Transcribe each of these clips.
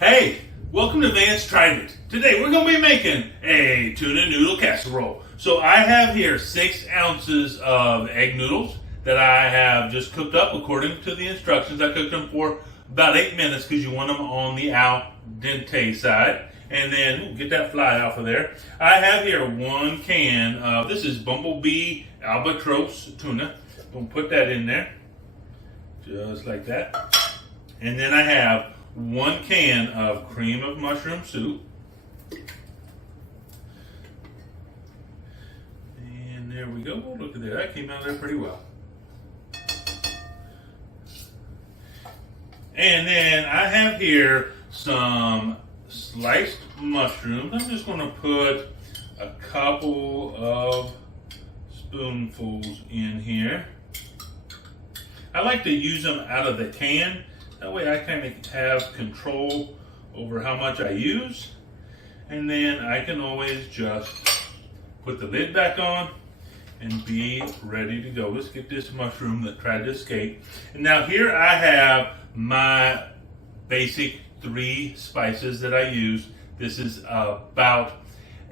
Hey, welcome to Vance Tried It. Today we're going to be making a tuna noodle casserole. So I have here 6 ounces of egg noodles that I have just cooked up according to the instructions. I cooked them for about 8 minutes because you want them on the al dente side. And then, get that fly off of there. I have here 1 can of, this is Bumblebee Albatross tuna. I'm going to put that in there, just like that. And then I have 1 can of cream of mushroom soup. And there we go. Oh, look at that. That came out there pretty well. And then I have here some sliced mushrooms. I'm just going to put a couple of spoonfuls in here. I like to use them out of the can. That way I kind of have control over how much I use. And then I can always just put the lid back on and be ready to go. Let's get this mushroom that tried to escape. And now here I have my basic 3 spices that I use. This is about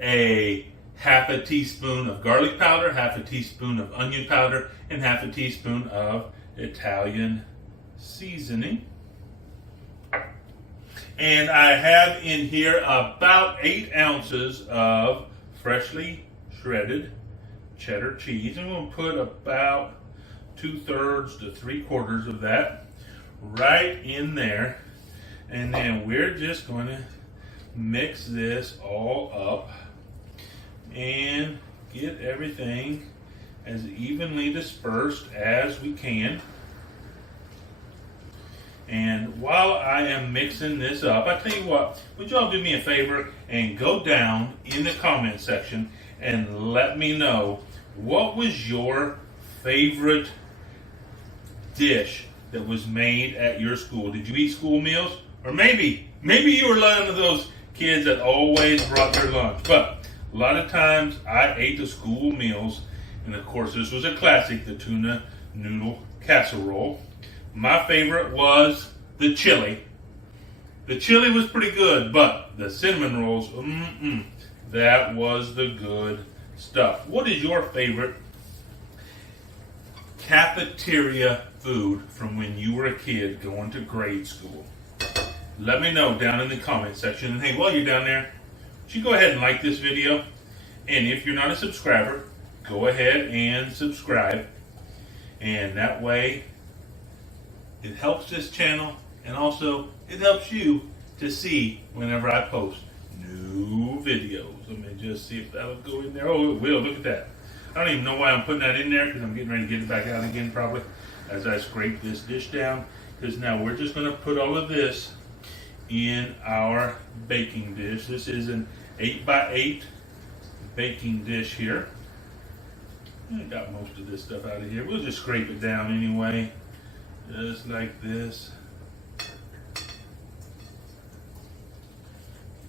a half a teaspoon of garlic powder, half a teaspoon of onion powder, and half a teaspoon of Italian seasoning. And I have in here about 8 ounces of freshly shredded cheddar cheese. I'm going to put about 2/3 to 3/4 of that right in there. And then we're just going to mix this all up and get everything as evenly dispersed as we can. And while I am mixing this up, I tell you what, would y'all do me a favor and go down in the comment section and let me know what was your favorite dish that was made at your school? Did you eat school meals? Or maybe you were one of those kids that always brought their lunch. But a lot of times I ate the school meals, and of course this was a classic, the tuna noodle casserole. My favorite was the chili. The chili was pretty good, but the cinnamon rolls, that was the good stuff. What is your favorite cafeteria food from when you were a kid going to grade school? Let me know down in the comment section. And hey, while you're down there, would you go ahead and like this video? And if you're not a subscriber, go ahead and subscribe. And that way, it helps this channel, and also it helps you to see whenever I post new videos. Let me just see if that'll go in there. Oh, it will. Look at that. I don't even know why I'm putting that in there, because I'm getting ready to get it back out again probably as I scrape this dish down. Because now we're just going to put all of this in our baking dish. This is an 8x8 baking dish here. I got most of this stuff out of here. We'll just scrape it down anyway. Just like this.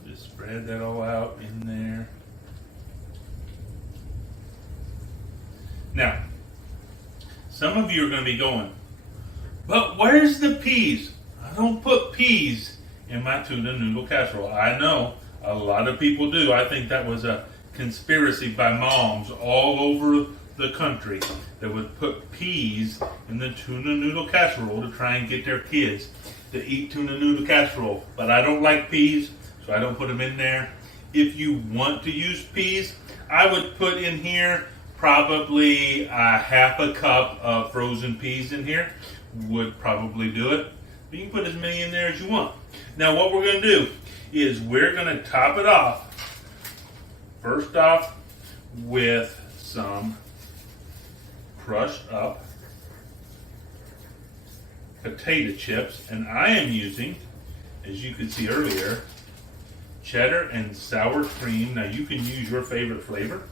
Just spread that all out in there. Now, some of you are going to be going, but where's the peas? I don't put peas in my tuna noodle casserole. I know a lot of people do. I think that was a conspiracy by moms all over the country that would put peas in the tuna noodle casserole to try and get their kids to eat tuna noodle casserole. But I don't like peas, so I don't put them in there. If you want to use peas, I would put in here probably a half a cup of frozen peas in here. Would probably do it. But you can put as many in there as you want. Now what we're going to do is we're going to top it off. First off with some crushed up potato chips, and I am using, as you could see earlier, cheddar and sour cream. Now you can use your favorite flavor,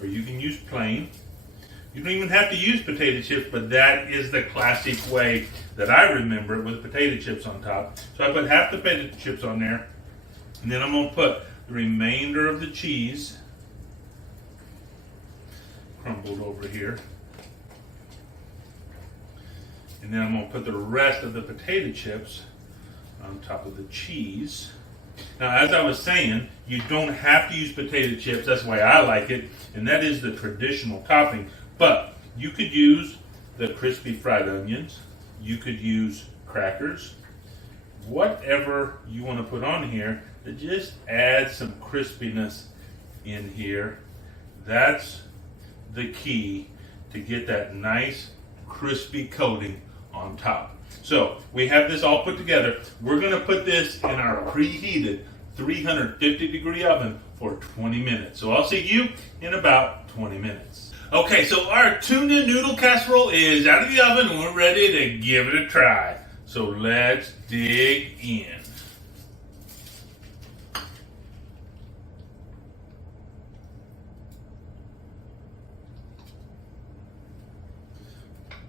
or you can use plain. You don't even have to use potato chips, but that is the classic way that I remember it, with potato chips on top. So I put half the potato chips on there, and then I'm going to put the remainder of the cheese crumbled over here. And then I'm going to put the rest of the potato chips on top of the cheese. Now, as I was saying, you don't have to use potato chips. That's why I like it, and that is the traditional topping. But you could use the crispy fried onions. You could use crackers. Whatever you want to put on here to just add some crispiness in here. That's the key to get that nice crispy coating on top. So we have this all put together. We're going to put this in our preheated 350 degree oven for 20 minutes. So I'll see you in about 20 minutes. Okay, so our tuna noodle casserole is out of the oven and we're ready to give it a try. So let's dig in.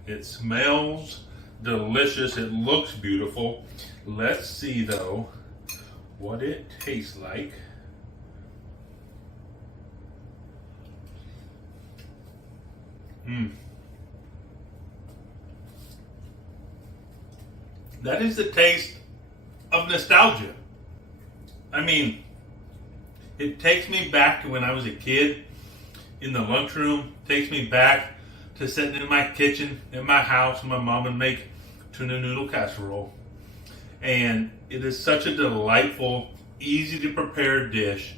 It smells delicious. It looks beautiful. Let's see though what it tastes like. That is the taste of nostalgia. I mean, it takes me back to when I was a kid in the lunchroom. Takes me back to sitting in my kitchen in my house and my mom would make tuna noodle casserole. And it is such a delightful, easy to prepare dish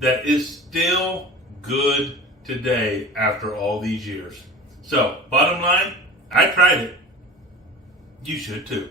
that is still good today after all these years. So, bottom line, I tried it. You should too.